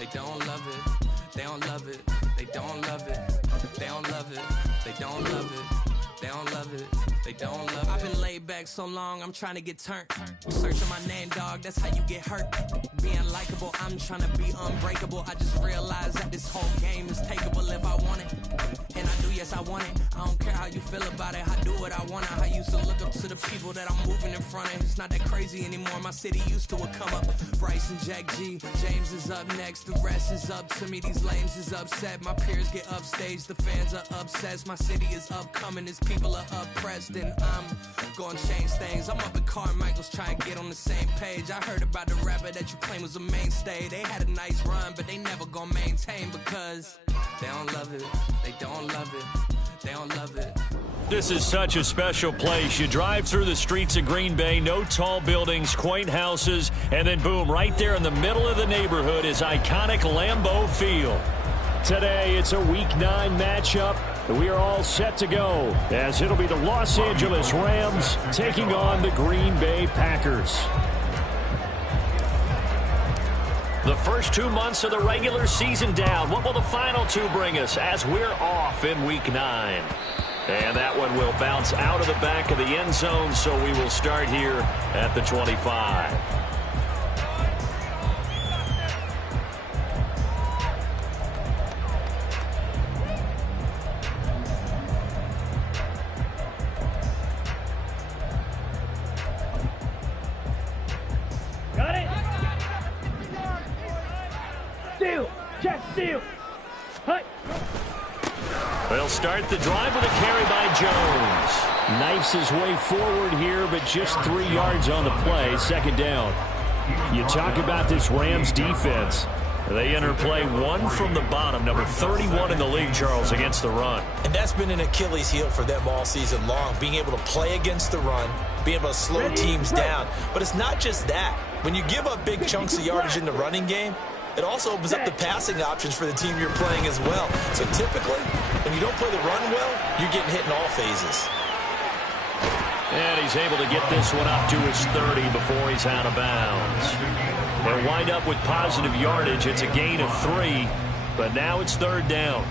they don't love it. They don't love it, they don't love it. They don't love it, they don't love it. They don't love it, they don't love it. I've been laid back so long, I'm trying to get turned. Searching my name, dog, that's how you get hurt. Being likable, I'm trying to be unbreakable. I just realized that this whole game is takeable if I want it. And I do, yes, I want it. I don't care how you feel about it, I do what I want. I used to look up to the people that I'm moving in front of. It's not that crazy anymore, my city used to it come up. Bryce and Jack G, James is up next. The rest is up to me, these lames is upset. My peers get upstaged, the fans are obsessed. My city is upcoming, it's people are oppressed, and I'm gonna change things. I'm up at Carmichael's trying to get on the same page. I heard about the rapper that you claim was a mainstay. They had a nice run, but they never gonna maintain because they don't love it, they don't love it, they don't love it. This is such a special place. You drive through the streets of Green Bay, no tall buildings, quaint houses, and then boom, right there in the middle of the neighborhood is iconic Lambeau Field. Today, it's a Week 9 matchup. We are all set to go as it'll be the Los Angeles Rams taking on the Green Bay Packers. The first 2 months of the regular season down. What will the final 2 bring us as we're off in Week 9? And that one will bounce out of the back of the end zone, so we will start here at the 25. They'll start the drive with a carry by Jones. Knifes his way forward here, but just 3 yards on the play. Second down. You talk about this Rams defense. They enter play 1 from the bottom, number 31 in the league, Charles, against the run. And that's been an Achilles heel for them all season long, being able to play against the run, being able to slow teams down. But it's not just that. When you give up big chunks of yardage in the running game, it also opens up the passing options for the team you're playing as well. So typically, when you don't play the run well, you're getting hit in all phases. And he's able to get this one up to his 30 before he's out of bounds. They'll wind up with positive yardage. It's a gain of 3, but now it's 3rd down.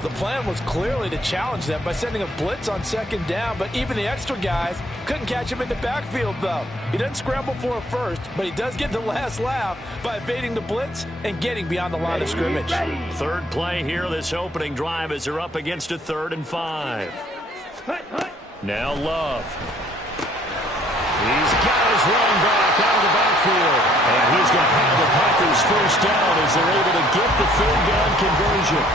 The plan was clearly to challenge them by sending a blitz on 2nd down, but even the extra guys couldn't catch him in the backfield, though. He doesn't scramble for a first, but he does get the last laugh by evading the blitz and getting beyond the line of scrimmage. 3rd play here, this opening drive, as they're up against a 3rd and 5. Now Love. He's got his running back out of the backfield. And he's going to have the Packers first down as they're able to get the 3rd down conversion.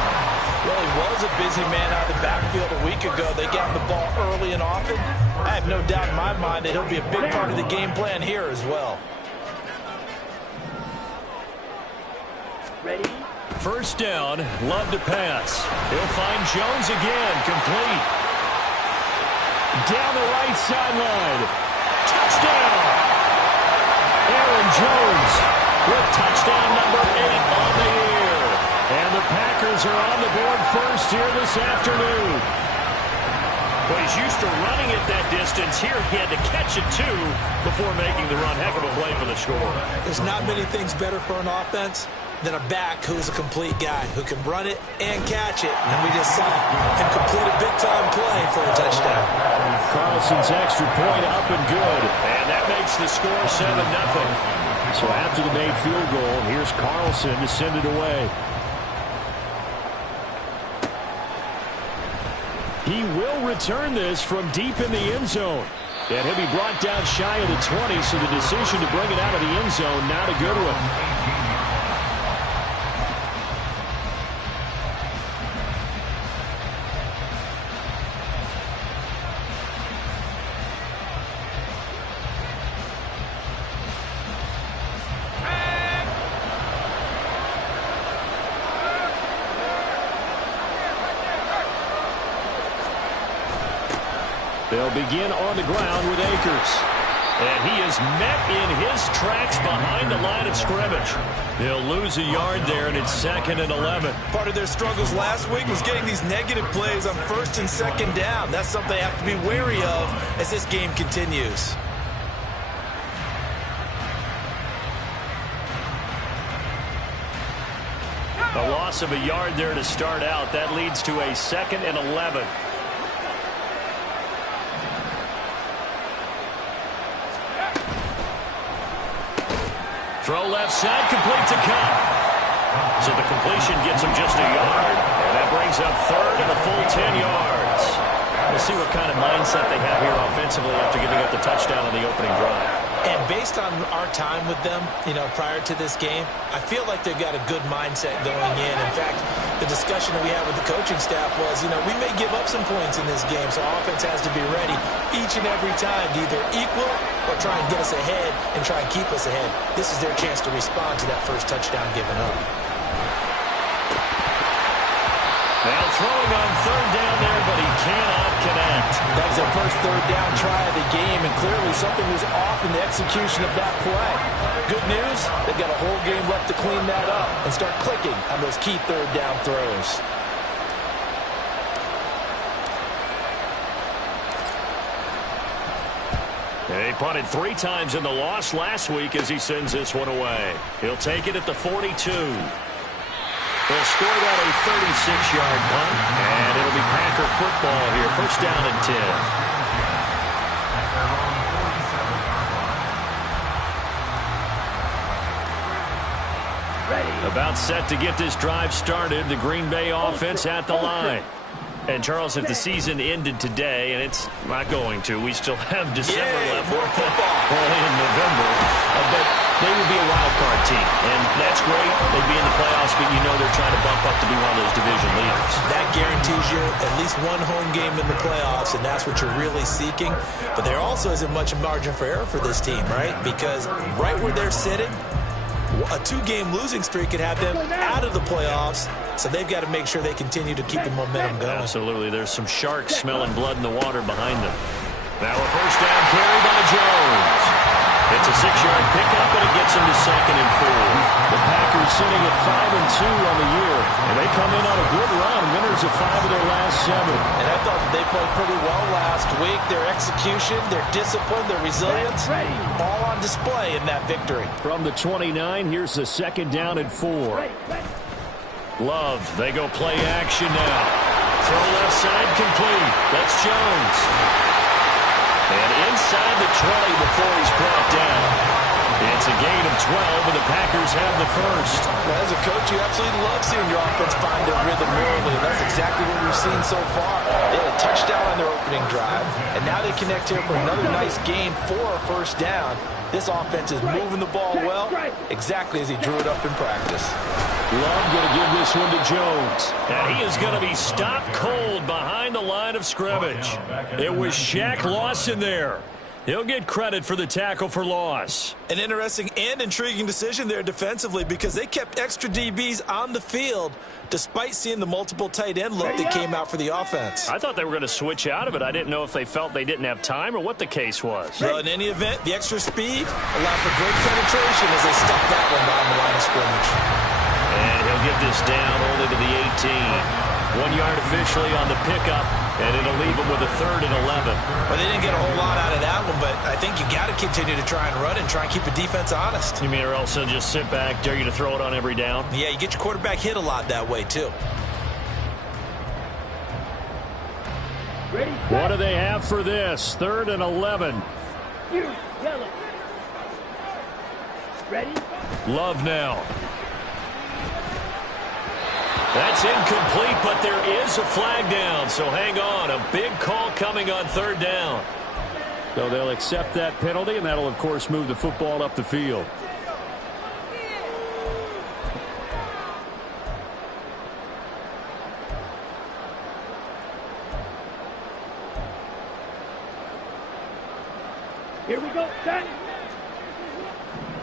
Well, he was a busy man out of the backfield a week ago. They got him the ball early and often. I have no doubt in my mind that he'll be a big part of the game plan here as well. Ready? First down, Love to pass. He'll find Jones again, complete. Down the right sideline. Touchdown! Aaron Jones with touchdown number 8 on the year. And the Packers are on the board first here this afternoon. But he's used to running it that distance. Here he had to catch it, too, before making the run. Heck of a play for the score. There's not many things better for an offense than a back who's a complete guy, who can run it and catch it. And we just saw him complete a big-time play for a touchdown. Carlson's extra point up and good. And that makes the score 7-0. So after the made field goal, here's Carlson to send it away. He will return this from deep in the end zone. And he'll be brought down shy of the 20, so the decision to bring it out of the end zone, not a good one. They'll begin on the ground with Akers. And he is met in his tracks behind the line of scrimmage. They'll lose a yard there, and it's 2nd and 11. Part of their struggles last week was getting these negative plays on 1st and 2nd down. That's something they have to be wary of as this game continues. A loss of a yard there to start out. That leads to a 2nd and 11. Throw left side, complete to Cup. So the completion gets him just a yard. And that brings up 3rd and a full 10 yards. We'll see what kind of mindset they have here offensively after giving up the touchdown on the opening drive. And based on our time with them, prior to this game, I feel like they've got a good mindset going in. In fact, the discussion that we had with the coaching staff was, we may give up some points in this game, so our offense has to be ready each and every time to either equal or try and get us ahead and try and keep us ahead. This is their chance to respond to that first touchdown given up. Now throwing on 3rd down there, but he cannot connect. That was their first 3rd down try of the game, and clearly something was off in the execution of that play. Good news, they've got a whole game left to clean that up and start clicking on those key 3rd down throws. He punted 3 times in the loss last week as he sends this one away. He'll take it at the 42. They'll score that a 36-yard punt, and it'll be Packer football here. 1st down and 10. About set to get this drive started. The Green Bay offense at the line. And, Charles, if the season ended today, and it's not going to, we still have December left. More football. Early in November. But they would be a wild card team. And that's great. They'd be in the playoffs, but they're trying to bump up to be one of those division leaders. That guarantees you at least one home game in the playoffs, and that's what you're really seeking. But there also isn't much margin for error for this team, right? Because right where they're sitting, a 2-game losing streak could have them out of the playoffs, so they've got to make sure they continue to keep the momentum going. Absolutely. There's some sharks smelling blood in the water behind them. Now a 1st down carry by Jones. It's a 6-yard pickup, and it gets him to 2nd and 4. The Packers sitting at 5-2 on the year, and they come in on a good run, winners of 5 of their last 7. And I thought they played pretty well last week. Their execution, their discipline, their resilience, all on display in that victory. From the 29, here's the 2nd down and 4. Love, they go play action now. Throw left side complete. That's Jones. And inside the 20 before he's brought down. It's a gain of 12, and the Packers have the 1st. Well, as a coach, you absolutely love seeing your offense find their rhythm early, and that's exactly what we've seen so far. They had a touchdown on their opening drive, and now they connect here for another nice gain for a 1st down. This offense is moving the ball well, exactly as he drew it up in practice. Love going to give this one to Jones. And he is going to be stopped cold behind the line of scrimmage. It was Shaq Lawson there. He'll get credit for the tackle for loss. An interesting and intriguing decision there defensively because they kept extra DBs on the field despite seeing the multiple tight end look that came out for the offense. I thought they were going to switch out of it. I didn't know if they felt they didn't have time or what the case was. Well, in any event, the extra speed allowed for great penetration as they stuck that one behind the line of scrimmage. And he'll get this down only to the 18. 1 yard officially on the pickup, and it'll leave him with a 3rd and 11. Well, they didn't get a whole lot out of that one, but I think you got to continue to try and run and try and keep the defense honest. You mean or else they'll just sit back, dare you to throw it on every down? Yeah, you get your quarterback hit a lot that way, too. What do they have for this? 3rd and 11. Ready? Love now. That's incomplete, but there is a flag down, so hang on. A big call coming on 3rd down. So they'll accept that penalty, and that'll, of course, move the football up the field. Here we go. Set.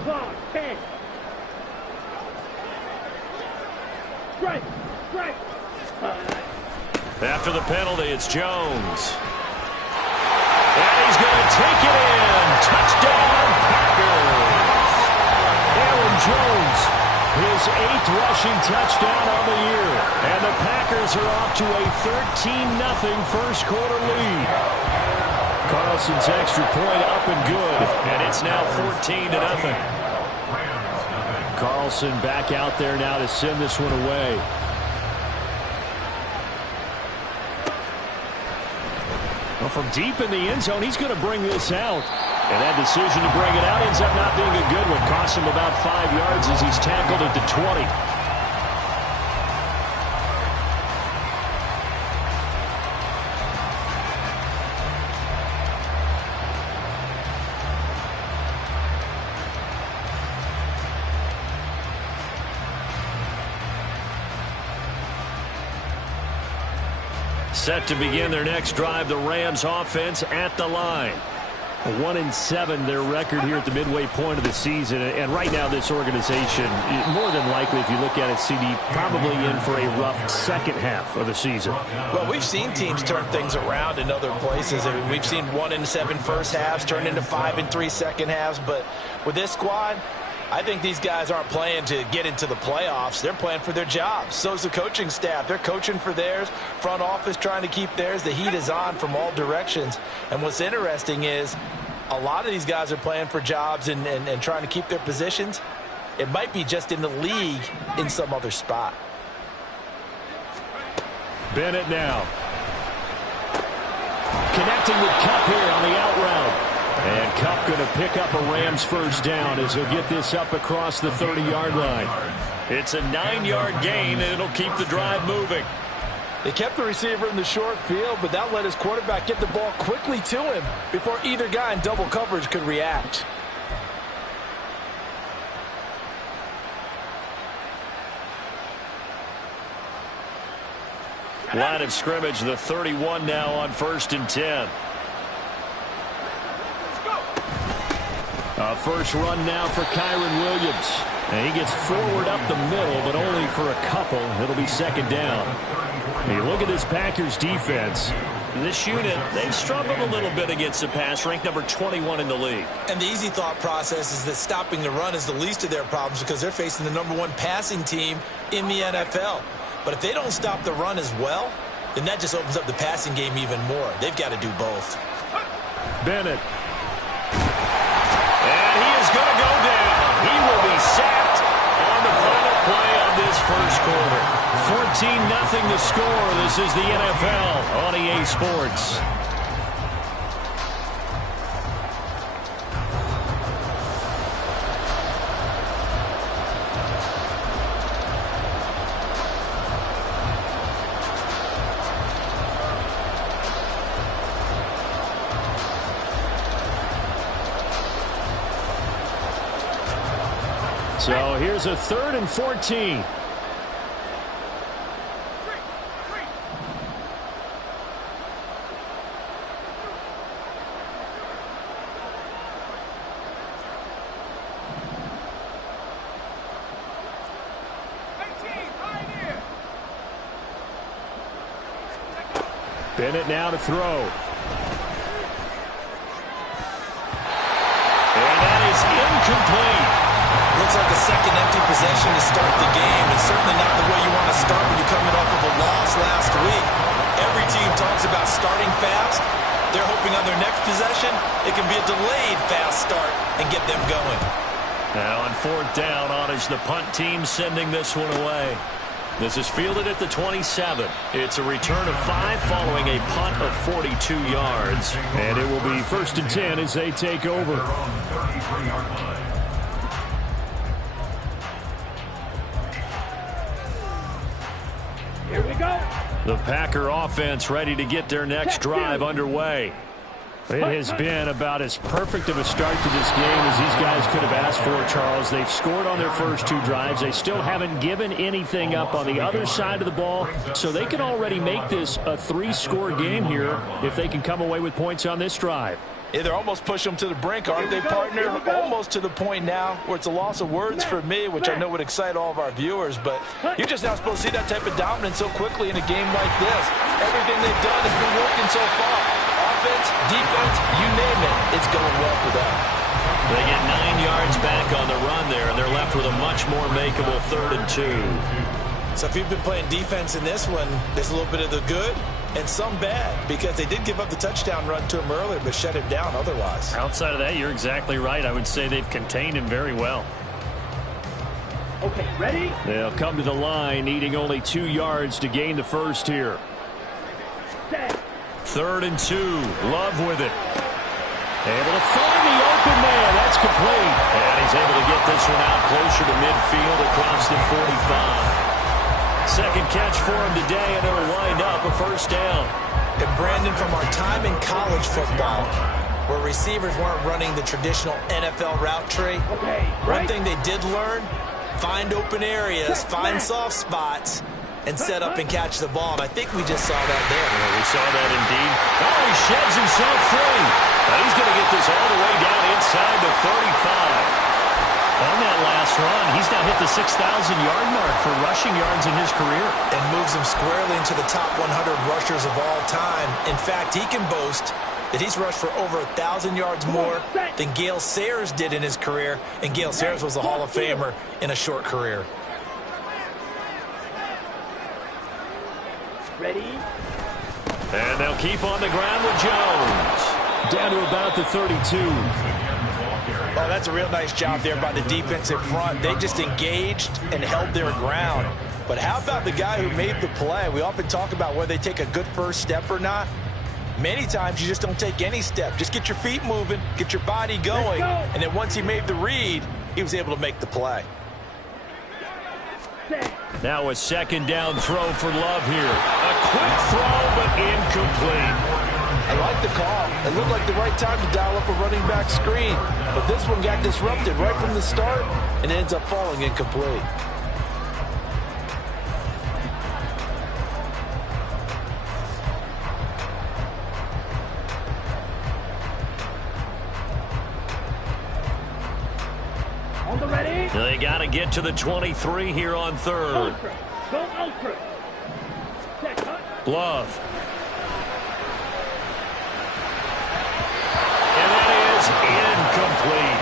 Clock. 10. Strike. Strike. After the penalty, it's Jones. And he's going to take it in. Touchdown, Packers. Aaron Jones, his 8th rushing touchdown on the year. And the Packers are off to a 13-0 first quarter lead. Carlson's extra point up and good. And it's now 14-0. Carlson back out there now to send this one away. Well, from deep in the end zone, he's going to bring this out. And that decision to bring it out ends up not being a good one. Costs him about 5 yards as he's tackled at the 20. Set to begin their next drive, the Rams offense at the line. 1-7 their record here at the midway point of the season. And right now this organization, more than likely if you look at it, CD, probably in for a rough second half of the season. Well, we've seen teams turn things around in other places. I mean, we've seen 1-7 first halves turn into 5-3 second halves. But with this squad, I think these guys aren't playing to get into the playoffs. They're playing for their jobs. So's the coaching staff. They're coaching for theirs. Front office trying to keep theirs. The heat is on from all directions. And what's interesting is a lot of these guys are playing for jobs and trying to keep their positions. It might be just in the league in some other spot. Bennett now. Connecting with Kupp here on the out route. And Kupp going to pick up a Rams first down as he'll get this up across the 30-yard line. It's a 9-yard gain, and it'll keep the drive moving. They kept the receiver in the short field, but that let his quarterback get the ball quickly to him before either guy in double coverage could react. Line of scrimmage, the 31 now on 1st and 10. A first run now for Kyren Williams. And he gets forward up the middle, but only for a couple. It'll be second down. You look at this Packers defense. This unit, they've struggled a little bit against the pass, ranked number 21 in the league. And the easy thought process is that stopping the run is the least of their problems because they're facing the number 1 passing team in the NFL. But if they don't stop the run as well, then that just opens up the passing game even more. They've got to do both. Bennett. And he is going to go down. He will be sacked on the final play of this first quarter. 14-0 the score. This is the NFL on EA Sports. So here's a 3rd and 14. Bennett now to throw. And that is incomplete. Looks like a second empty possession to start the game, and certainly not the way you want to start when you're coming off of a loss last week. Every team talks about starting fast. They're hoping on their next possession it can be a delayed fast start and get them going. Now on 4th down, on is the punt team sending this one away. This is fielded at the 27. It's a return of 5 following a punt of 42 yards. And it will be 1st and 10 as they take over. Here we go. The Packer offense ready to get their next drive underway. It has been about as perfect of a start to this game as these guys could have asked for, Charles. They've scored on their first 2 drives. They still haven't given anything up on the other side of the ball, so they can already make this a 3-score game here if they can come away with points on this drive. Yeah, they're almost pushing them to the brink, aren't they, partner? Almost to the point now where it's a loss of words for me, which I know would excite all of our viewers, but you're just not supposed to see that type of dominance so quickly in a game like this. Everything they've done has been working so far. Offense, defense, you name it, it's going well for them. They get 9 yards back on the run there, and they're left with a much more makeable 3rd and 2. So if you've been playing defense in this one, there's a little bit of the good and some bad, because they did give up the touchdown run to him earlier, but shut him down otherwise. Outside of that, you're exactly right. I would say they've contained him very well. Okay, ready? They'll come to the line, needing only 2 yards to gain the first here. Set. 3rd and 2. Love with it. Able to find the open man. That's complete. And he's able to get this one out closer to midfield across the 45. Second catch for him today, and it'll wind up a first down. And Brandon, from our time in college football, where receivers weren't running the traditional NFL route tree, Okay, one right. thing they did learn, find open areas, find soft spots, and set up and catch the ball. And I think we just saw that there. Well, we saw that indeed. Oh, he sheds himself free. Now he's going to get this all the way down inside the 35. On that last run, he's now hit the 6,000-yard mark for rushing yards in his career. And moves him squarely into the top 100 rushers of all time. In fact, he can boast that he's rushed for over 1,000 yards more than Gale Sayers did in his career. And Gale Sayers was a Hall of Famer in a short career. Ready? And they'll keep on the ground with Jones. Down to about the 32. Oh, that's a real nice job there by the defensive front. They just engaged and held their ground. But how about the guy who made the play? We often talk about whether they take a good first step or not. Many times you just don't take any step. Just get your feet moving, get your body going, and then once he made the read, he was able to make the play. Set. Now a second down throw for Love here. A quick throw, but incomplete. I like the call. It looked like the right time to dial up a running back screen. But this one got disrupted right from the start and ends up falling incomplete. On the ready? They got to get to the 23 here on 3rd. Ultra. Go ultra. Set. Cut. Love. And that is incomplete.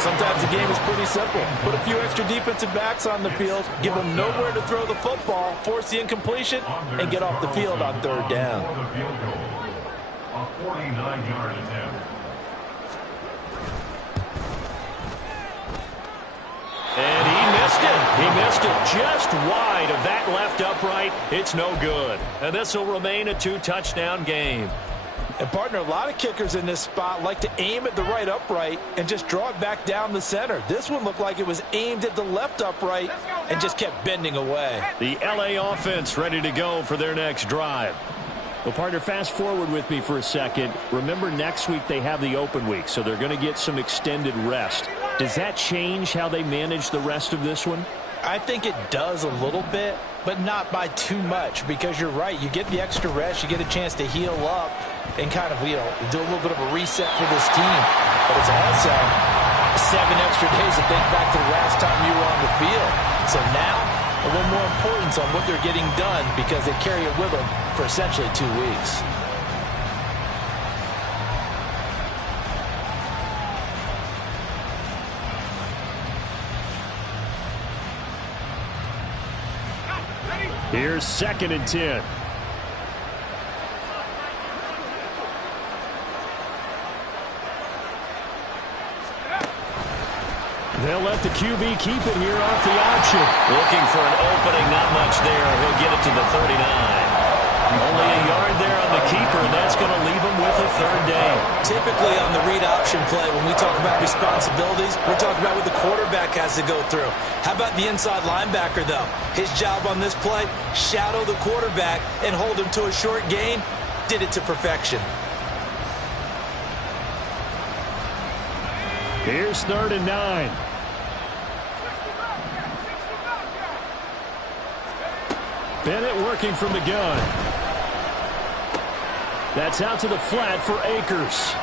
Sometimes the game is pretty simple. Put a few extra defensive backs on the field, give them nowhere to throw the football, force the incompletion, and get off the field on 3rd down. A 49-yard attempt. And he missed it. He missed it just wide of that left upright. It's no good. And this will remain a 2-touchdown game. And, partner, a lot of kickers in this spot like to aim at the right upright and just draw it back down the center. This one looked like it was aimed at the left upright and just kept bending away. The LA offense ready to go for their next drive. Well, partner, fast forward with me for a second. Remember, next week they have the open week, so they're going to get some extended rest. Does that change how they manage the rest of this one? I think it does a little bit, but not by too much, because you're right. You get the extra rest. You get a chance to heal up and kind of, do a little bit of a reset for this team. But it's also 7 extra days to think back to the last time you were on the field. So now, a little more importance on what they're getting done because they carry it with them for essentially 2 weeks. Here's 2nd and 10. They'll let the QB keep it here off the option. Looking for an opening, not much there. He'll get it to the 39. Only a yard there on the keeper, and that's going to leave him with a 3rd down. Typically on the read option play, when we talk about responsibilities, we're talking about what the quarterback has to go through. How about the inside linebacker, though? His job on this play, shadow the quarterback and hold him to a short gain. Did it to perfection. Here's 3rd and 9. Bennett working from the gun. That's out to the flat for Akers.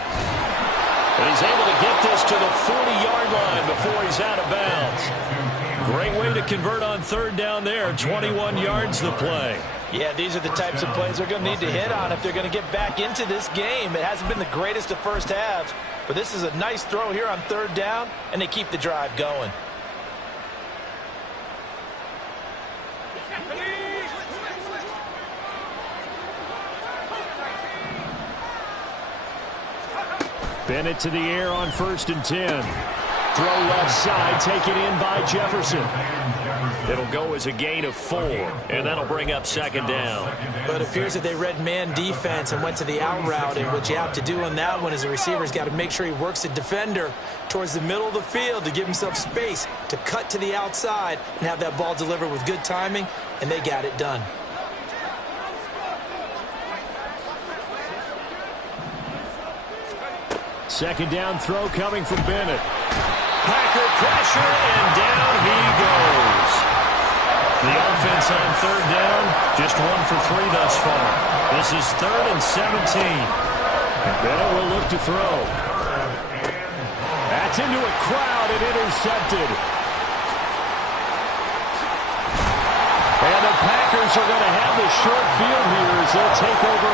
And he's able to get this to the 40-yard line before he's out of bounds. Great way to convert on 3rd down there. 21 yards the play. Yeah, these are the types of plays they're going to need to hit on if they're going to get back into this game. It hasn't been the greatest of first halves, but this is a nice throw here on 3rd down, and they keep the drive going. Bennett to the air on 1st and 10. Throw left side, taken in by Jefferson. It'll go as a gain of 4, and that'll bring up second down. But it appears that they read man defense and went to the out route, and what you have to do on that one is the receiver's got to make sure he works the defender towards the middle of the field to give himself space to cut to the outside and have that ball delivered with good timing, and they got it done. Second down throw coming from Bennett. Packer pressure, and down he goes. The offense on third down, just 1 for 3 thus far. This is 3rd and 17. And Bennett will look to throw. That's into a crowd and intercepted. And the Packers are going to have the short field here as they'll take over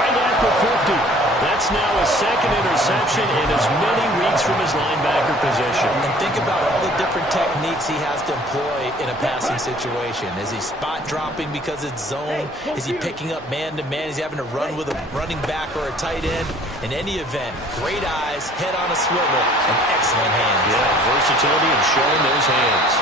right at the 50. That's now his second interception in as many weeks from his linebacker position. And think about all the different techniques he has to employ in a passing situation. Is he spot dropping because it's zone? Is he picking up man-to-man? Is he having to run with a running back or a tight end? In any event, great eyes, head on a swivel, and excellent hands. Yeah, versatility and showing those hands.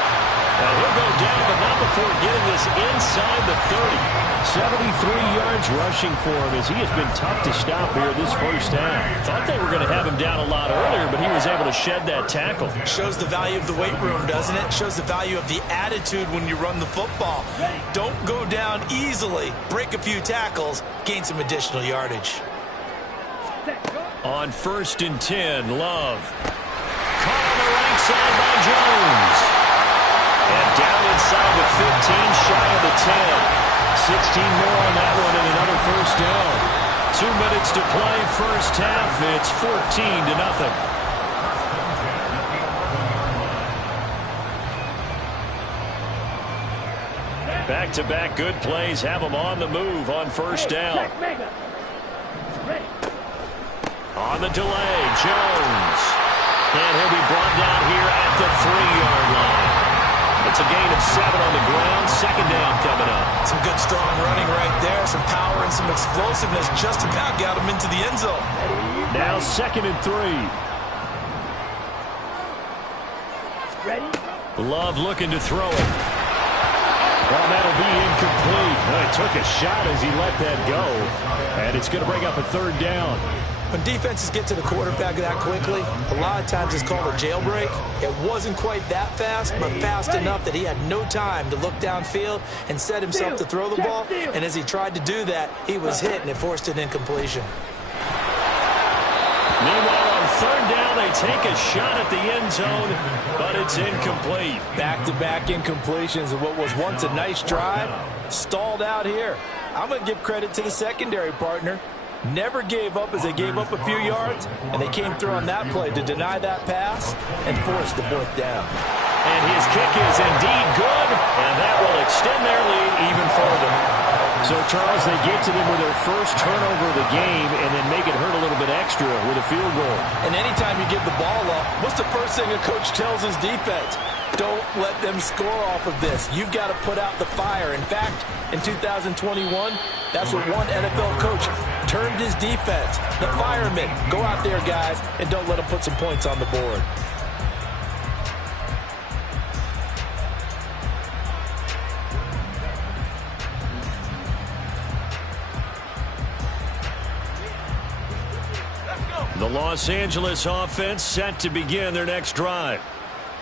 Now he'll go down, but not before getting this inside the 30. 73 yards rushing for him as he has been tough to stop here this first half. Thought they were going to have him down a lot earlier, but he was able to shed that tackle. Shows the value of the weight room, doesn't it? Shows the value of the attitude when you run the football. Don't go down easily. Break a few tackles. Gain some additional yardage. On 1st and 10, Love. Caught on the right side by Jones. And down inside the 15, shy of the 10. 16 more on that one and another first down. 2 minutes to play first half. It's 14-0. Back-to-back good plays have them on the move on first down. On the delay, Jones. And he'll be brought down here at the 3-yard line. It's a gain of 7 on the ground. Second down coming up. Some good strong running right there. Some power and some explosiveness. Just about got him into the end zone. Now 2nd and 3. Ready? Love looking to throw it. Well, that'll be incomplete. Well, he took a shot as he let that go. And it's going to bring up a 3rd down. When defenses get to the quarterback that quickly, a lot of times it's called a jailbreak. It wasn't quite that fast, but fast enough that he had no time to look downfield and set himself to throw the ball. And as he tried to do that, he was hit, and it forced an incompletion. Meanwhile, on 3rd down, they take a shot at the end zone, but it's incomplete. Back-to-back incompletions of what was once a nice drive, stalled out here. I'm going to give credit to the secondary partner. Never gave up as they gave up a few yards, and they came through on that play to deny that pass and force the 4th down. And his kick is indeed good, and that will extend their lead even further. So, Charles, they get to them with their first turnover of the game and then make it hurt a little bit extra with a field goal. And anytime you give the ball up, what's the first thing a coach tells his defense? Don't let them score off of this. You've got to put out the fire. In fact, in 2021, that's what one NFL coach termed his defense. The firemen. Go out there, guys, and don't let them put some points on the board. The Los Angeles offense set to begin their next drive.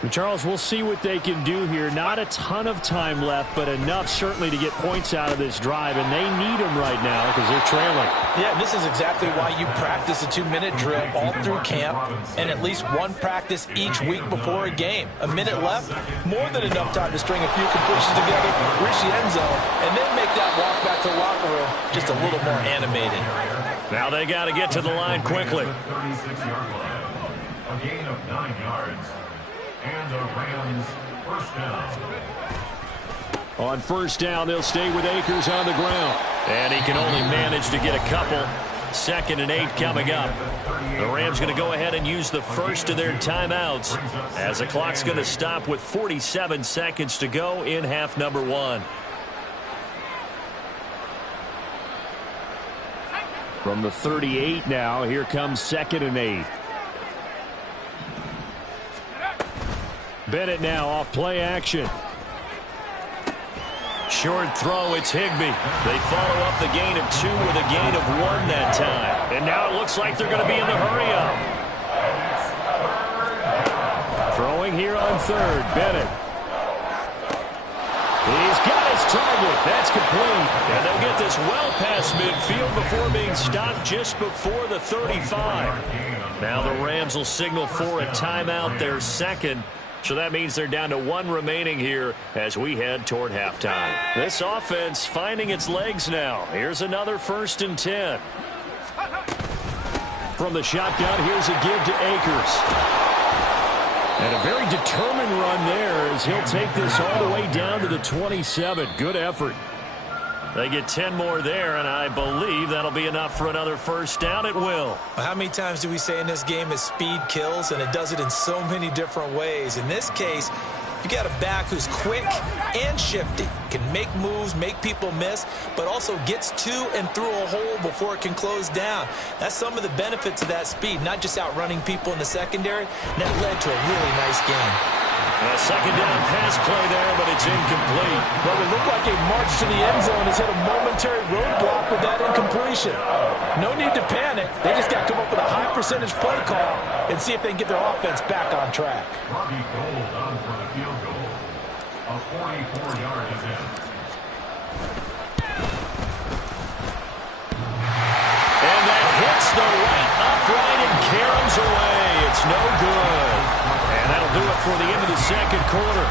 And Charles, we'll see what they can do here. Not a ton of time left, but enough certainly to get points out of this drive, and they need them right now because they're trailing. Yeah, this is exactly why you practice a 2-minute drill all through camp and at least one practice each week before a game. A minute left, more than enough time to string a few completions together, reach the end zone, and then make that walk back to the locker room just a little more animated. Now they got to get to the line quickly. 36-yard line. A gain of 9 yards. And the Rams first down. On first down, they'll stay with Akers on the ground. And he can only manage to get a couple. 2nd and 8 coming up. The Rams going to go ahead and use the first of their timeouts as the clock's going to stop with 47 seconds to go in half number 1. From the 38 now, here comes 2nd and 8. Bennett now off play action. Short throw, it's Higbee. They follow up the gain of 2 with a gain of 1 that time. And now it looks like they're going to be in the hurry-up. Throwing here on third, Bennett. He's got his target. That's complete. And they'll get this well past midfield before being stopped just before the 35. Now the Rams will signal for a timeout, their second. So that means they're down to 1 remaining here as we head toward halftime. This offense finding its legs now. Here's another 1st and 10. From the shotgun, here's a give to Akers. And a very determined run there as he'll take this all the way down to the 27. Good effort. They get 10 more there, and I believe that'll be enough for another 1st down. It will. How many times do we say in this game is speed kills, and it does it in so many different ways. In this case, you got a back who's quick and shifty, can make moves, make people miss, but also gets to and through a hole before it can close down. That's some of the benefits of that speed, not just outrunning people in the secondary. And that led to a really nice game. A 2nd down pass play there, but it's incomplete. Well, it looked like a march to the end zone has hit a momentary roadblock with that incompletion. No need to panic. They just got to come up with a high percentage play call and see if they can get their offense back on track. Robbie Gould on for the field goal. A 44-yard attempt. And that hits the right upright and caroms away. It's no good. And that'll do it for the end of the 2nd quarter.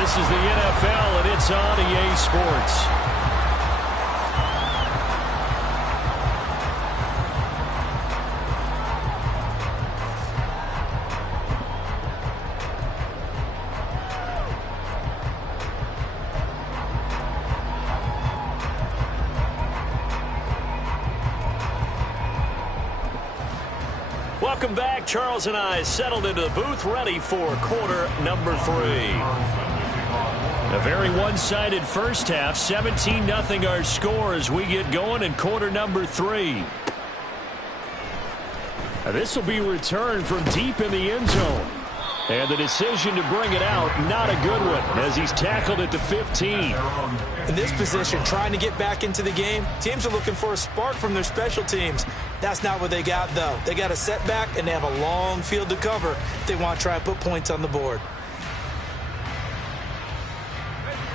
This is the NFL, and it's on EA Sports. Welcome back. Charles and I settled into the booth, ready for quarter number 3. A very one-sided first half. 17-0 our score as we get going in quarter number 3. This will be returned from deep in the end zone. And the decision to bring it out, not a good one, as he's tackled at the 15. In this position, trying to get back into the game, teams are looking for a spark from their special teams. That's not what they got, though. They got a setback, and they have a long field to cover if they want to try and put points on the board.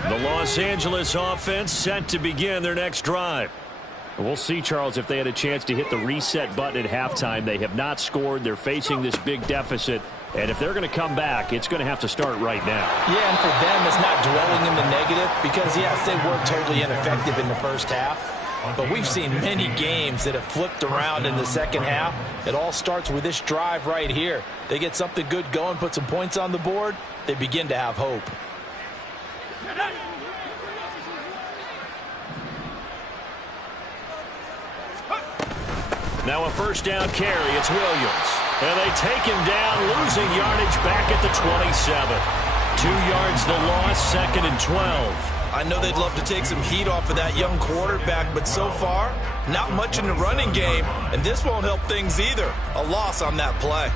The Los Angeles offense set to begin their next drive. We'll see, Charles, if they had a chance to hit the reset button at halftime. They have not scored. They're facing this big deficit. And if they're going to come back, it's going to have to start right now. Yeah, and for them, it's not dwelling in the negative because, yes, they were totally ineffective in the first half. But we've seen many games that have flipped around in the second half. It all starts with this drive right here. They get something good going, put some points on the board, they begin to have hope. Now a 1st down carry. It's Williams. And they take him down, losing yardage back at the 27. 2 yards the loss, 2nd and 12. I know they'd love to take some heat off of that young quarterback, but so far, not much in the running game, and this won't help things either. A loss on that play.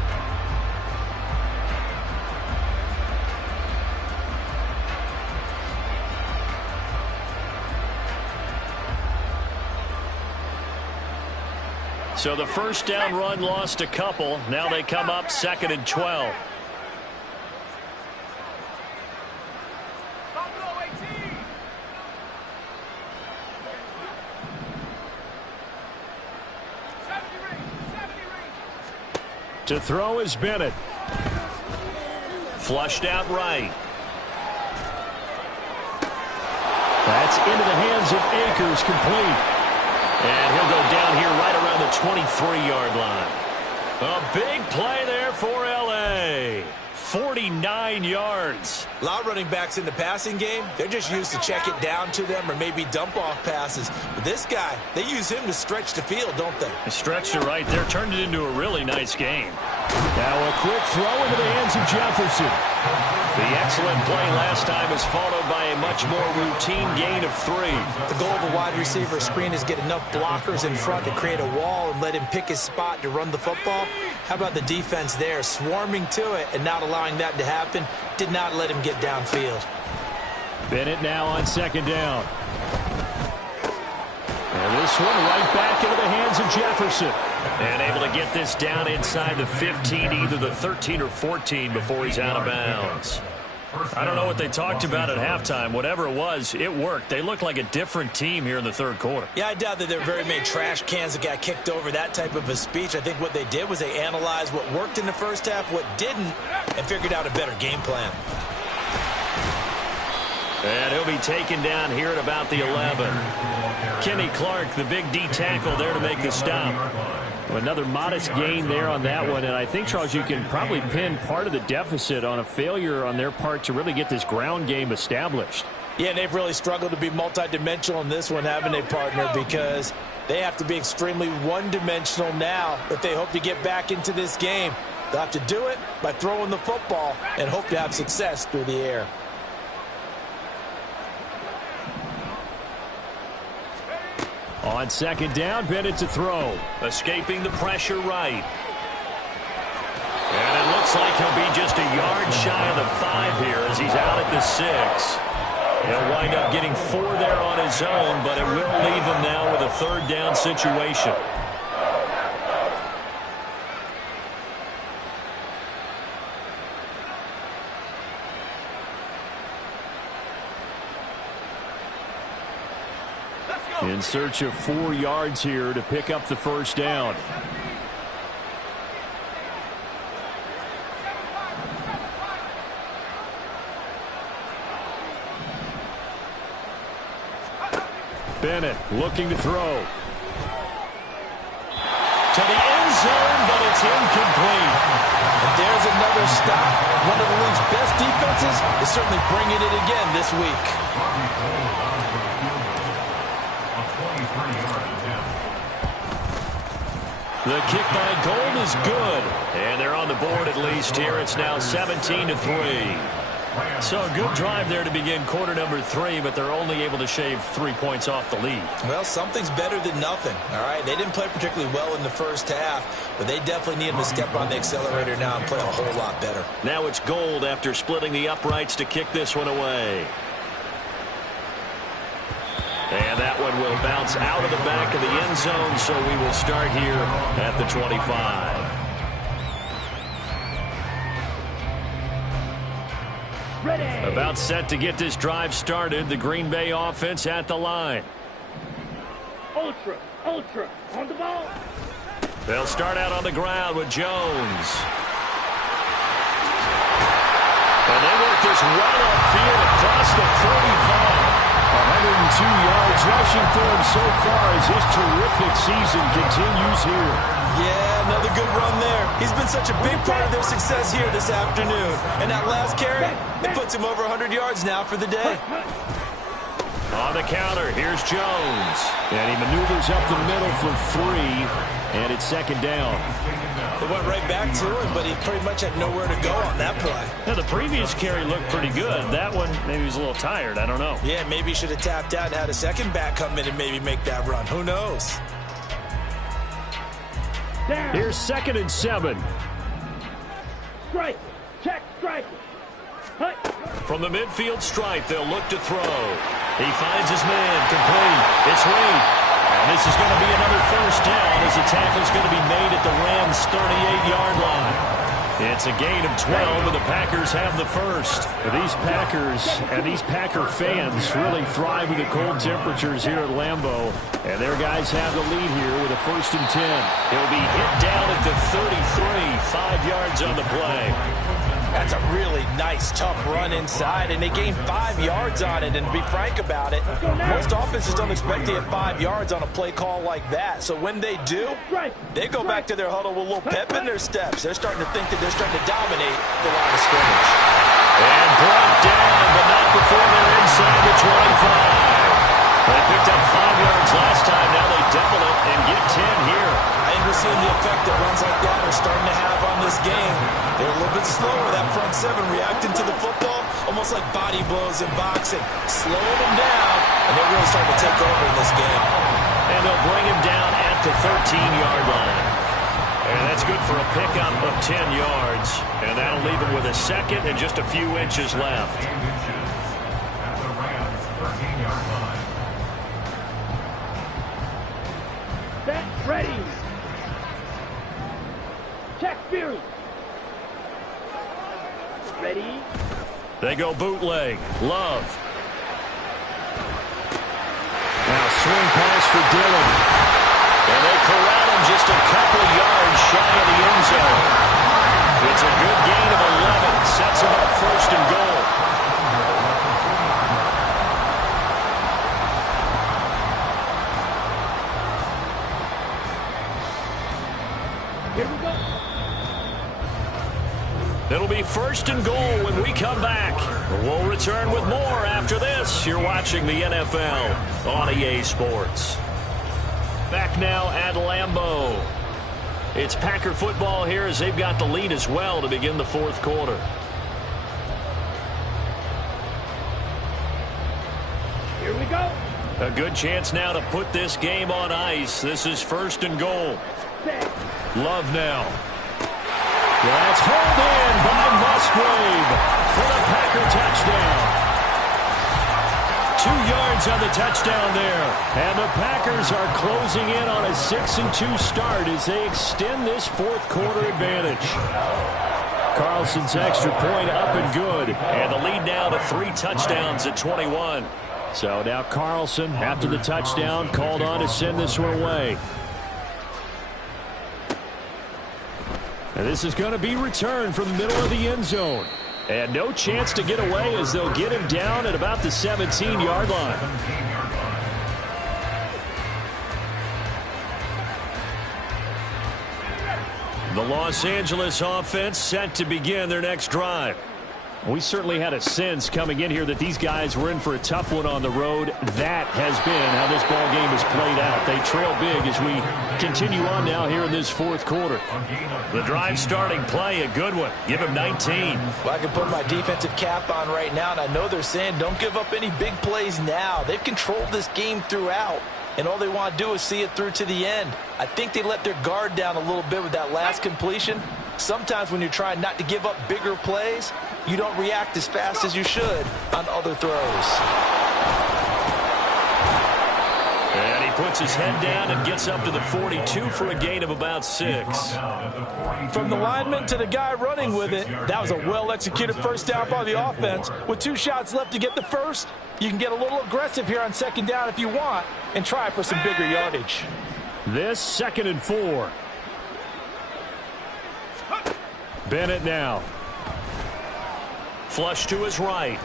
So the 1st down run lost a couple. Now they come up 2nd and 12. To throw is Bennett. Flushed out right. That's into the hands of Akers, complete. And he'll go down here right around the 23-yard line. A big play there for L.A. 49 yards. A lot of running backs in the passing game, they're just used to check it down to them or maybe dump off passes. But this guy, they use him to stretch the field, don't they? Stretched it right there, turned it into a really nice game. Now a quick throw into the hands of Jefferson. The excellent play last time is followed by a much more routine gain of 3. The goal of a wide receiver screen is get enough blockers in front to create a wall and let him pick his spot to run the football. How about the defense there, swarming to it and not allowing that to happen? Did not let him get downfield. Bennett now on 2nd down. And this one right back into the hands of Jefferson. And able to get this down inside the 15, either the 13 or 14 before he's out of bounds. I don't know what they talked about at halftime. Whatever it was, it worked. They looked like a different team here in the 3rd quarter. Yeah, I doubt that there were very many trash cans that got kicked over, that type of a speech. I think what they did was they analyzed what worked in the first half, what didn't, and figured out a better game plan. And he'll be taken down here at about the 11. Kenny Clark, the big D tackle there to make the stop. Another modest gain there on that one, and I think, Charles, you can probably pin part of the deficit on a failure on their part to really get this ground game established. Yeah, and they've really struggled to be multidimensional in this one, haven't they, partner? Because they have to be extremely one-dimensional now if they hope to get back into this game. They'll have to do it by throwing the football and hope to have success through the air. On 2nd down, Bennett to throw. Escaping the pressure right. And it looks like he'll be just a yard shy of the 5 here as he's out at the 6. He'll wind up getting 4 there on his own, but it will leave him now with a 3rd down situation. In search of 4 yards here to pick up the 1st down. Bennett looking to throw. To the end zone, but it's incomplete. And there's another stop. One of the league's best defenses is certainly bringing it again this week. The kick by Gold is good. And they're on the board at least here. It's now 17-3. So a good drive there to begin quarter number 3, but they're only able to shave 3 points off the lead. Well, something's better than nothing, all right? They didn't play particularly well in the first half, but they definitely need them to step on the accelerator now and play a whole lot better. Now it's Gold after splitting the uprights to kick this one away. And that one will bounce out of the back of the end zone, so we will start here at the 25. Ready. About set to get this drive started. The Green Bay offense at the line. Ultra, ultra, on the ball. They'll start out on the ground with Jones. And they work this right upfield across the 45. 102 yards rushing for him so far as his terrific season continues here. Yeah, another good run there. He's been such a big part of their success here this afternoon. And that last carry, it puts him over 100 yards now for the day. On the counter, here's Jones. And he maneuvers up the middle for 3, and it's 2nd down. They went right back to him, but he pretty much had nowhere to go on that play. Now, the previous carry looked pretty good. That one, maybe he was a little tired. I don't know. Yeah, maybe he should have tapped out and had a second back come in and maybe make that run. Who knows? Down. Here's 2nd and 7. Strike. Check, strike. Hut. From the midfield stripe, they'll look to throw. He finds his man, complete. It's Reed. And this is going to be another 1st down as the tackle's going to be made at the Rams' 38-yard line. It's a gain of 12, and the Packers have the 1st. These Packers and these Packer fans really thrive with the cold temperatures here at Lambeau. And their guys have the lead here with a 1st and 10. He'll be hit down at the 33, 5 yards on the play. That's a really nice, tough run inside, and they gained 5 yards on it. And to be frank about it, most offenses don't expect to get 5 yards on a play call like that. So when they do, they go back to their huddle with a little pep in their steps. They're starting to think that they're starting to dominate the line of scrimmage. And brought down, but not before they're inside the 25. They picked up 5 yards last time. Now they double it and get 10 here. I think we're seeing the effect that runs like that are starting to have on this game. They're a little bit slower, that front 7 reacting to the football. body blows in boxing. Slow them down, and they're really starting to take over in this game. And they'll bring him down at the 13-yard line. And that's good for a pickup of 10 yards. And that'll leave him with a second and just a few inches left. At the Rams' 13-yard line. Set, ready. Check, Fury. Ready. They go bootleg. Love. Now swing pass for Dillon. And they corral him just a couple yards shy of the end zone. It's a good gain of 11. Sets him up first and goal. Here we go. It'll be first and goal when we come back. We'll return with more after this. You're watching the NFL on EA Sports. Back now at Lambeau. It's Packer football here as they've got the lead as well to begin the fourth quarter. Here we go. A good chance now to put this game on ice. This is first and goal. Set. Love now. That's hauled in by Musgrave for the Packer touchdown. 2 yards on the touchdown there. And the Packers are closing in on a 6-2 start as they extend this fourth quarter advantage. Carlson's extra point up and good. And the lead now to 3 touchdowns at 21. So now Carlson, after the touchdown, called on to send this one away. And this is going to be returned from the middle of the end zone. And no chance to get away as they'll get him down at about the 17-yard line. The Los Angeles offense set to begin their next drive. We certainly had a sense coming in here that these guys were in for a tough one on the road. That has been how this ball game has played out. They trail big as we continue on now here in this fourth quarter. The drive starting play, a good one. Give him 19. Well, I can put my defensive cap on right now, and I know they're saying don't give up any big plays now. They've controlled this game throughout, and all they want to do is see it through to the end. I think they let their guard down a little bit with that last completion. Sometimes when you're trying not to give up bigger plays, you don't react as fast as you should on other throws. And he puts his head down and gets up to the 42 for a gain of about 6. From the lineman to the guy running with it, that was a well-executed first down by the offense. With 2 shots left to get the first, you can get a little aggressive here on second down if you want and try for some bigger yardage. This 2nd and 4. Bennett now. Flush to his right.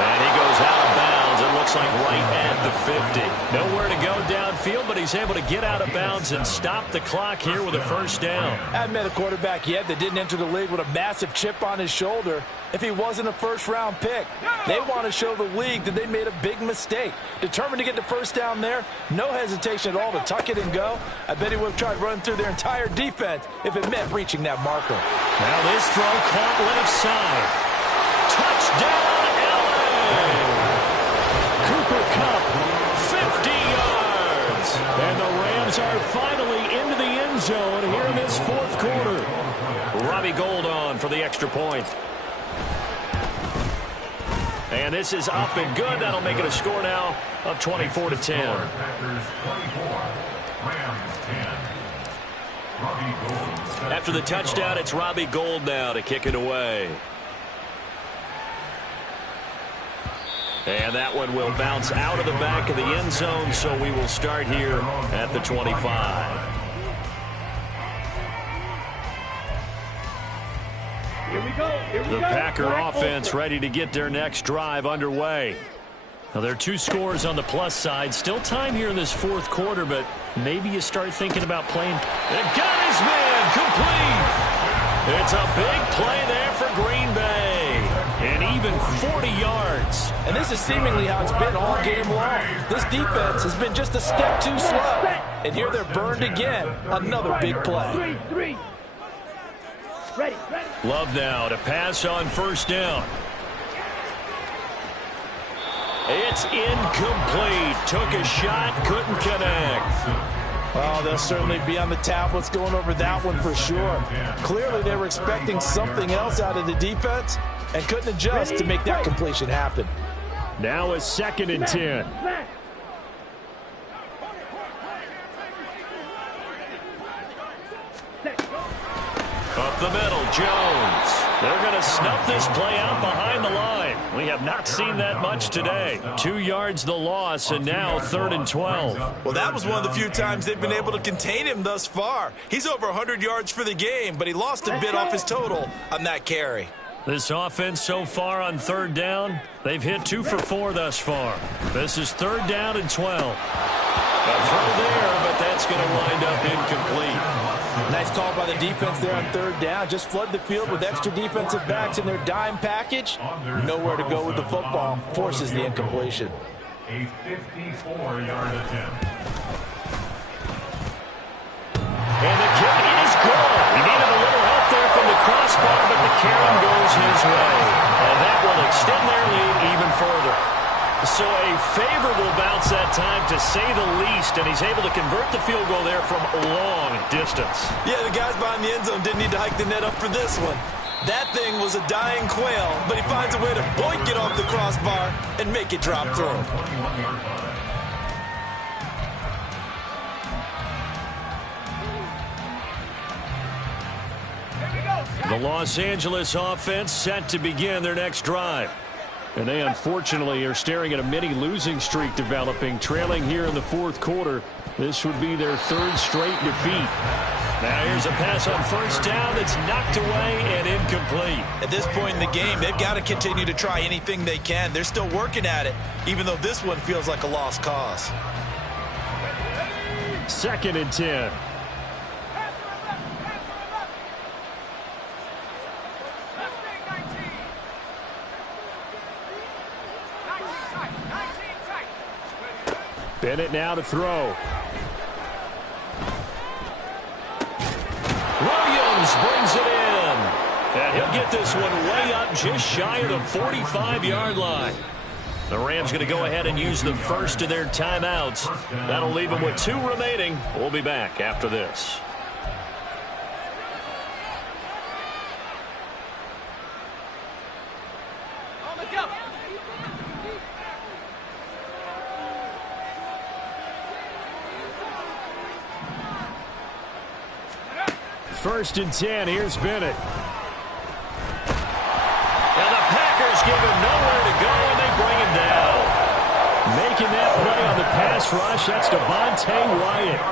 And he goes out of bounds. It looks like right at the 50. Nowhere to go downfield, but he's able to get out of bounds and stop the clock here with a first down. I haven't met a quarterback yet that didn't enter the league with a massive chip on his shoulder if he wasn't a first-round pick. They want to show the league that they made a big mistake. Determined to get the first down there, no hesitation at all to tuck it and go. I bet he would have tried running through their entire defense if it meant reaching that marker. Now this throw caught left side. Touchdown, LA! Cooper Kupp, 50 yards. And the Rams are finally into the end zone here in this fourth quarter. Robbie Gould on for the extra point. And this is up and good. That'll make it a score now of 24-10. Packers 24, Rams 10. Robbie Gould. After the touchdown, it's Robbie Gould now to kick it away. And that one will bounce out of the back of the end zone, so we will start here at the 25. Here we go. Here we The go. Packer Black offense Oprah. ready to get their next drive underway. Now, there are 2 scores on the plus side. Still time here in this fourth quarter, but maybe you start thinking about playing. They got his man complete. It's a big play there for Green Bay. And even 40 yards. And this is seemingly how it's been all game long. This defense has been just a step too slow. And here they're burned again. Another big play. 3-3. Ready. Love now to pass on first down. It's incomplete. Took a shot, couldn't connect. Oh, they'll certainly be on the tablets going over that one for sure. Clearly, they were expecting something else out of the defense and couldn't adjust to make that completion happen. Now a 2nd and 10. Up the middle, Jones. They're going to snuff this play out behind the line. We have not seen that much today. 2 yards the loss, and now 3rd and 12. Well, that was one of the few times they've been able to contain him thus far. He's over 100 yards for the game, but he lost a bit off his total on that carry. This offense so far on 3rd down, they've hit 2 for 4 thus far. This is 3rd down and 12. A throw there, but that's going to wind up incomplete. Nice call by the defense there on 3rd down. Just flood the field with extra defensive backs in their dime package. Nowhere to go with the football. Forces the incompletion. A 54-yard attempt. And the kick is good. He needed a little help there from the crossbar, but the carry goes his way. And that will extend their lead even further. So a favorable bounce that time, to say the least, and he's able to convert the field goal there from a long distance. Yeah, the guys behind the end zone didn't need to hike the net up for this one. That thing was a dying quail, but he finds a way to boink it off the crossbar and make it drop through. The Los Angeles offense set to begin their next drive. And they unfortunately are staring at a mini losing streak developing, trailing here in the 4th quarter. This would be their 3rd straight defeat. Now here's a pass on first down that's knocked away and incomplete. At this point in the game, they've got to continue to try anything they can. They're still working at it, even though this one feels like a lost cause. 2nd and 10. Bennett now to throw. Williams brings it in. And he'll get this one way up just shy of the 45-yard line. The Rams going to go ahead and use the first of their timeouts. That'll leave them with 2 remaining. We'll be back after this. First and 10, here's Bennett. And the Packers give him nowhere to go, and they bring him down. Making that play on the pass rush, that's Devontae Wyatt.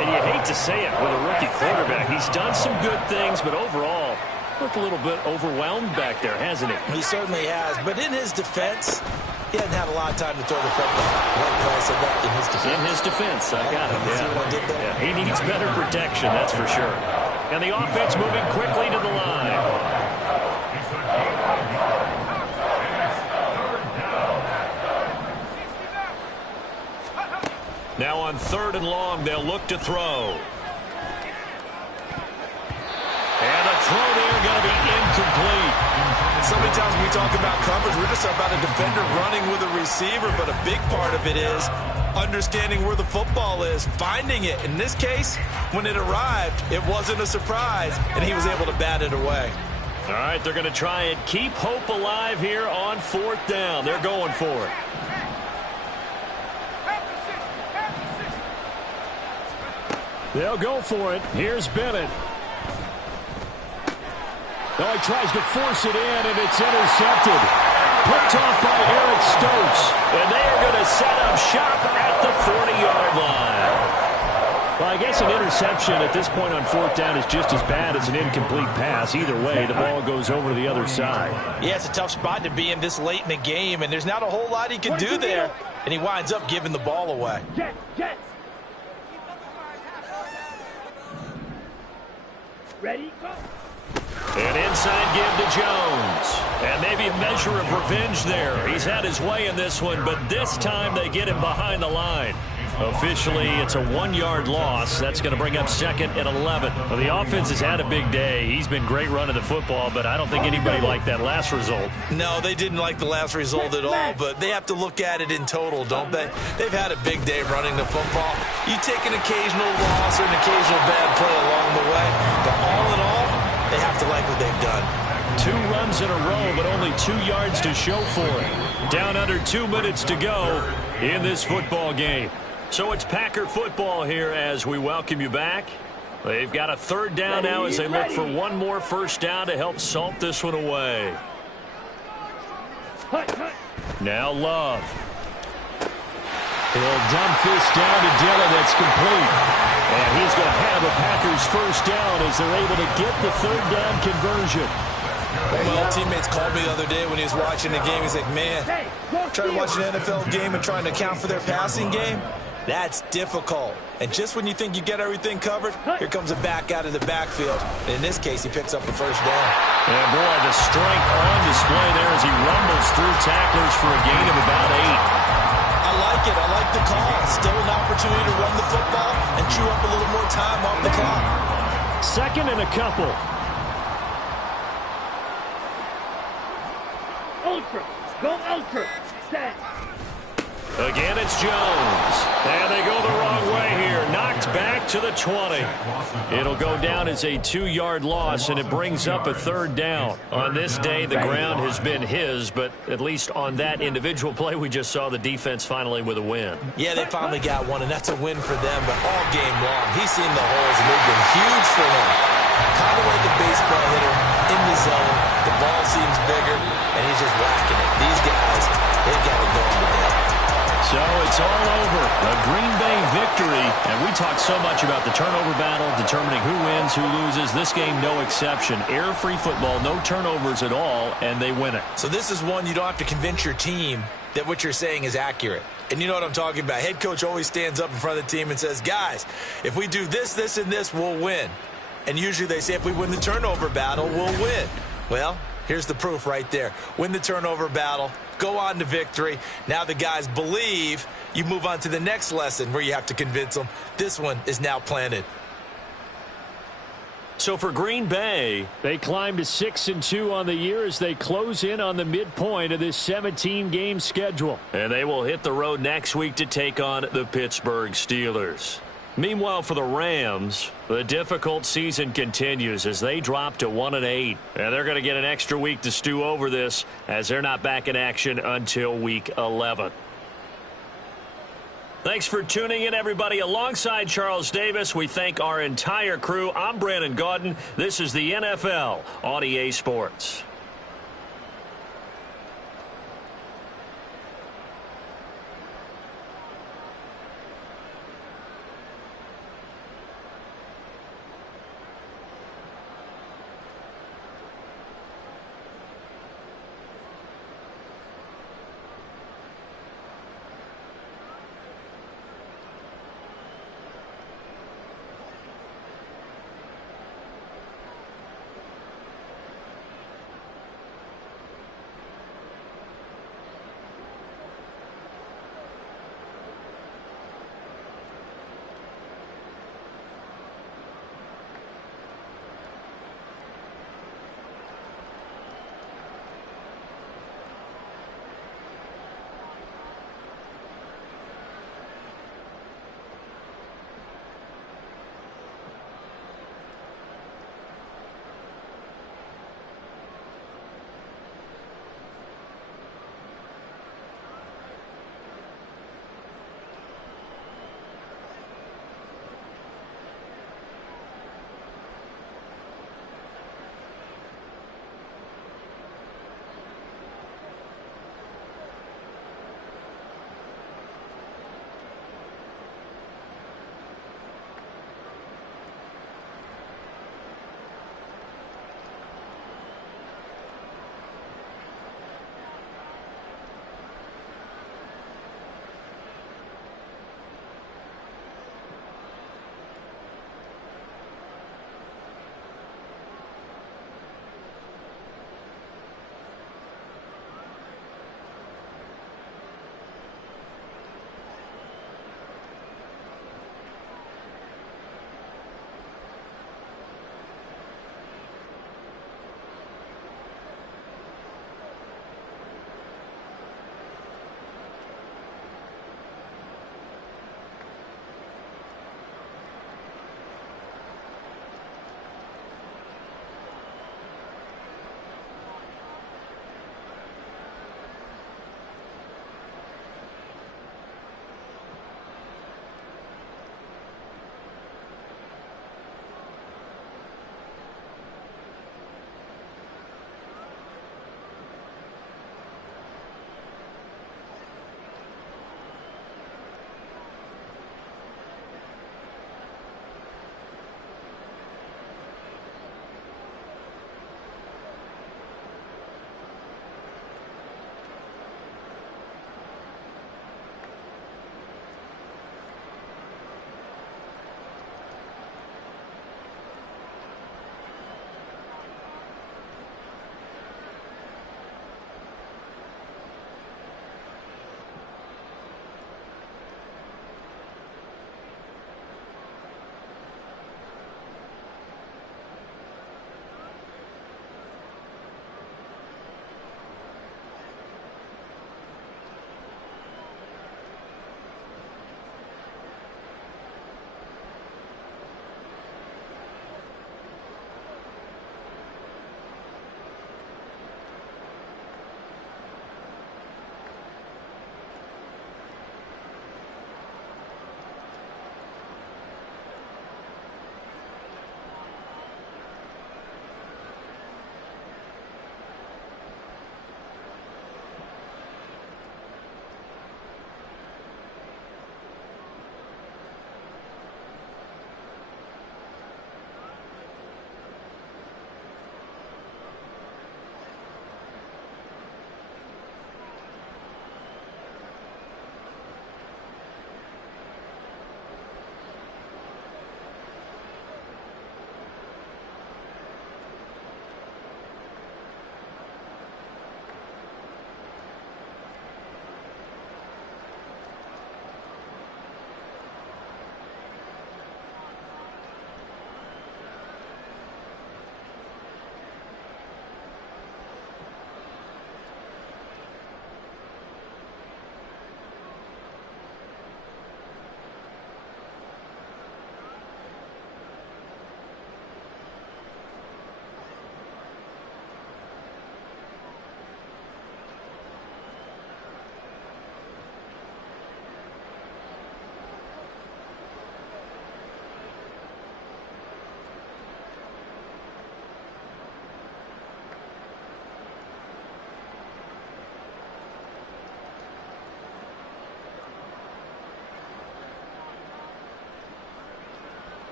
And you hate to say it with a rookie quarterback. He's done some good things, but overall, looked a little bit overwhelmed back there, hasn't he? He certainly has, but in his defense, he hasn't had a lot of time to throw the football. Like I said that, in his defense. In his defense, I got it. See what I did there? Yeah, he needs better protection, that's for sure. And the offense moving quickly to the line. Now on 3rd and long, they'll look to throw. And a throw there going to be incomplete. So many times when we talk about coverage, we're just about a defender running with a receiver, but a big part of it is understanding where the football is, finding it. In this case, when it arrived, it wasn't a surprise, and he was able to bat it away. All right, they're going to try and keep hope alive here on 4th down. They're going for it. They'll go for it. Here's Bennett. Oh, he tries to force it in, and it's intercepted. Picked off by Eric Stokes. And they are going to set up shop at the 40-yard line. Well, I guess an interception at this point on 4th down is just as bad as an incomplete pass. Either way, the ball goes over to the other side. Yeah, it's a tough spot to be in this late in the game, and there's not a whole lot he can do there. And he winds up giving the ball away. Ready, go. An inside give to Jones. And maybe a measure of revenge there. He's had his way in this one, but this time they get him behind the line. Officially, it's a 1-yard loss. That's going to bring up 2nd and 11. Well, the offense has had a big day. He's been great running the football, but I don't think anybody liked that last result. No, they didn't like the last result at all, but they have to look at it in total, don't they? They've had a big day running the football. You take an occasional loss or an occasional bad play along the way, but all in all, they have to like what they've done. 2 runs in a row, but only 2 yards to show for it. Down under 2 minutes to go in this football game. So it's Packer football here as we welcome you back. They've got a 3rd down now as they look for one more first down to help salt this one away. Now Love. He'll dump this down to Dillon. That's complete. And he's going to have a Packers first down as they're able to get the 3rd down conversion. Well, teammates called me the other day when he was watching the game. He's like, man, trying to watch an NFL game and trying to account for their passing game? That's difficult. And just when you think you get everything covered, here comes a back out of the backfield. In this case, he picks up the first down. And boy, the strength on display there as he rumbles through tacklers for a gain of about 8. I like it. I like the call. Still an opportunity to run the football and chew up a little more time off the clock. 2nd and a couple. Ultra. Go ultra. Set. Again, it's Jones. And they go the wrong way here. Knocked back to the 20. It'll go down as a 2-yard loss, and it brings up a 3rd down. On this day, the ground has been his, but at least on that individual play, we just saw the defense finally with a win. Yeah, they finally got one, and that's a win for them. But all game long, he's seen the holes, and they've been huge for him. Kind of like a baseball hitter in the zone. The ball seems bigger, and he's just whacking it. These guys, they've got it going today. So it's all over. A Green Bay victory. And we talk so much about the turnover battle, determining who wins, who loses. This game, no exception. Air-free football, no turnovers at all, and they win it. So this is one you don't have to convince your team that what you're saying is accurate. And you know what I'm talking about. Head coach always stands up in front of the team and says, guys, if we do this, this, and this, we'll win. And usually they say if we win the turnover battle, we'll win. Well, here's the proof right there. Win the turnover battle. Go on to victory. Now the guys believe. You move on to the next lesson where you have to convince them. This one is now planted. So for Green Bay, they climb to 6-2 on the year as they close in on the midpoint of this 17-game schedule. And they will hit the road next week to take on the Pittsburgh Steelers. Meanwhile, for the Rams, the difficult season continues as they drop to 1-8. And they're going to get an extra week to stew over this as they're not back in action until week 11. Thanks for tuning in, everybody. Alongside Charles Davis, we thank our entire crew. I'm Brandon Gaudin. This is the NFL on EA Sports.